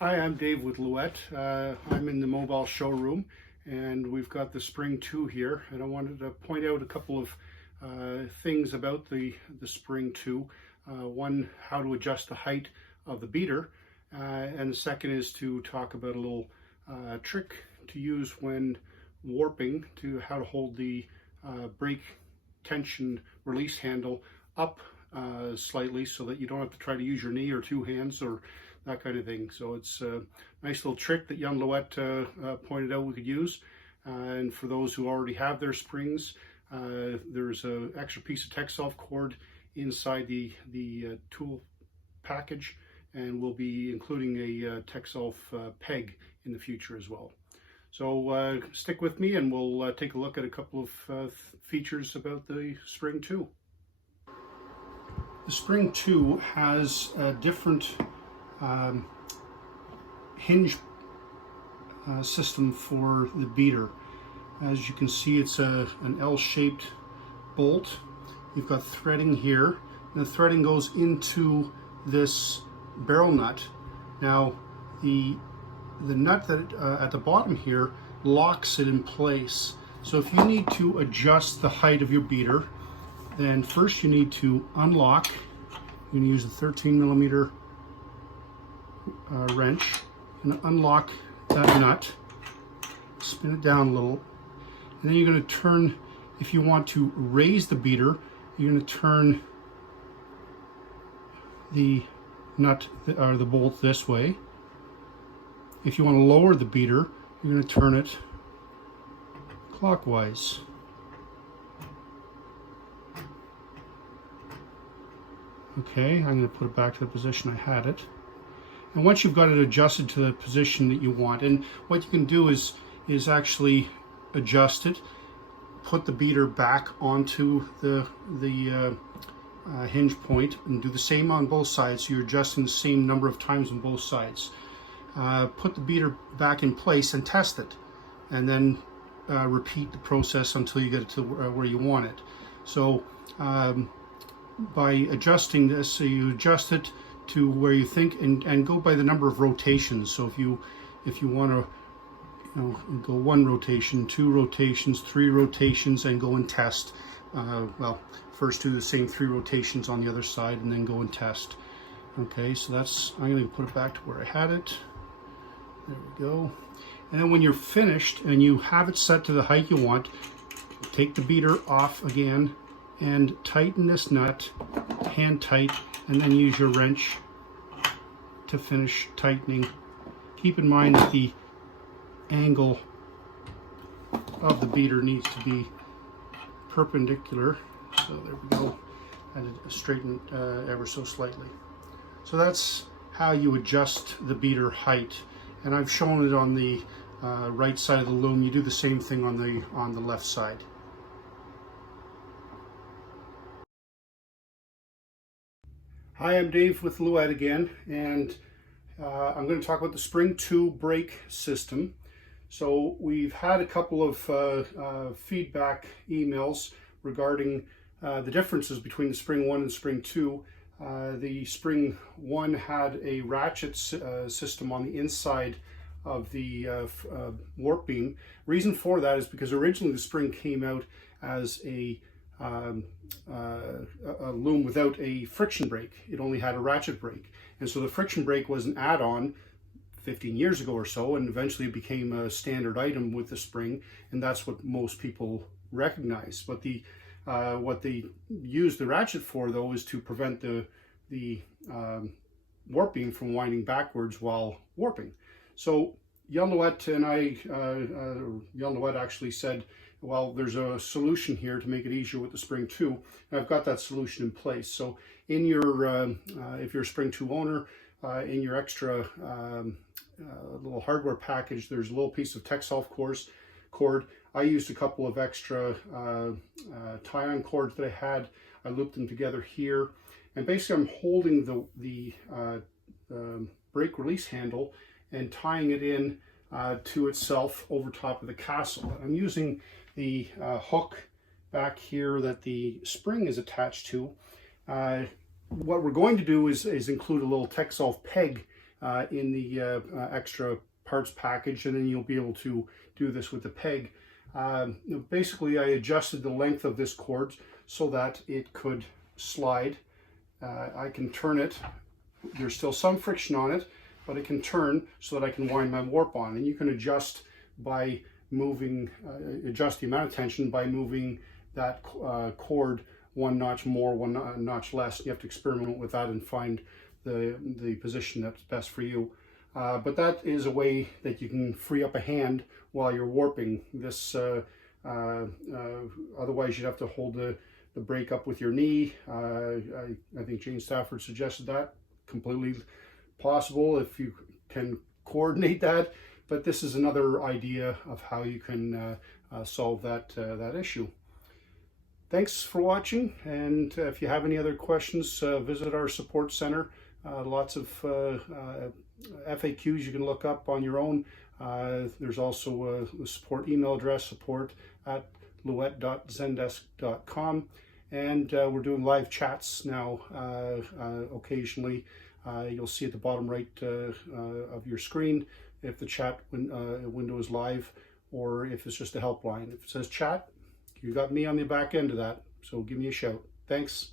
Hi, I'm Dave with Louette. I'm in the mobile showroom and we've got the Spring 2 here, and I wanted to point out a couple of things about the Spring 2. One, how to adjust the height of the beater, and the second is to talk about a little trick to use when warping, to how to hold the brake tension release handle up slightly so that you don't have to try to use your knee or two hands or that kind of thing. So it's a nice little trick that Jan Louette pointed out we could use. And for those who already have their springs, there's an extra piece of Texsolf cord inside the tool package, and we'll be including a Texsolf peg in the future as well. So stick with me and we'll take a look at a couple of features about the Spring 2. The Spring 2 has a different hinge system for the beater. As you can see, it's an L-shaped bolt. You've got threading here, and the threading goes into this barrel nut. Now the nut that at the bottom here locks it in place. So if you need to adjust the height of your beater, then first you need to unlock. You're going to use a 13mm wrench and unlock that nut, spin it down a little, and then you're going to turn. If you want to raise the beater, you're going to turn the nut or the bolt this way. If you want to lower the beater, you're going to turn it clockwise. Okay, I'm going to put it back to the position I had it. And once you've got it adjusted to the position that you want, and what you can do is actually adjust it, put the beater back onto the hinge point, and do the same on both sides. So you're adjusting the same number of times on both sides. Put the beater back in place and test it, and then repeat the process until you get it to where you want it. So by adjusting this, so you adjust it to where you think, and go by the number of rotations. So if you want to go 1 rotation, 2 rotations, 3 rotations, and go and test. Well, first do the same 3 rotations on the other side and then go and test. Okay, so that's, I'm going to put it back to where I had it. There we go. And then when you're finished and you have it set to the height you want, take the beater off again and tighten this nut, hand tight, and then use your wrench to finish tightening. Keep in mind that the angle of the beater needs to be perpendicular. So there we go. And it straightened ever so slightly. So that's how you adjust the beater height. And I've shown it on the right side of the loom. You do the same thing on the left side. Hi, I'm Dave with Louette again, and I'm going to talk about the Spring 2 brake system. So we've had a couple of feedback emails regarding the differences between the Spring 1 and Spring 2. The Spring 1 had a ratchet system on the inside of the warp beam. Reason for that is because originally the Spring came out as a loom without a friction brake. It only had a ratchet brake, and so the friction brake was an add-on 15 years ago or so, and eventually it became a standard item with the Spring, and that's what most people recognize. But what they use the ratchet for, though, is to prevent the warp beam from winding backwards while warping. So Jan Louette and Jan Louette actually said, well, there's a solution here to make it easier with the Spring 2. And I've got that solution in place. So in your, if you're a Spring 2 owner, in your extra little hardware package, there's a little piece of Texsolf cord. I used a couple of extra tie-on cords that I had. I looped them together here. And basically I'm holding the brake release handle and tying it in to itself over top of the castle. I'm using the hook back here that the spring is attached to. What we're going to do is include a little Texsolf peg in the extra parts package, and then you'll be able to do this with the peg. Basically, I adjusted the length of this cord so that it could slide. I can turn it. There's still some friction on it, but it can turn so that I can wind my warp on. And you can adjust by moving, adjust the amount of tension by moving that cord one notch more, one notch less. You have to experiment with that and find the position that's best for you. But that is a way that you can free up a hand while you're warping this. Otherwise, you'd have to hold the brake up with your knee. I think Jane Stafford suggested that. Completely possible if you can coordinate that. But this is another idea of how you can solve that issue. Thanks for watching, and if you have any other questions, visit our support center. Lots of FAQs you can look up on your own. There's also a support email address, support@louette.zendesk.com, and we're doing live chats now occasionally. You'll see at the bottom right of your screen if the chat window is live, or if it's just a helpline. If it says chat, you got me on the back end of that, so give me a shout. Thanks.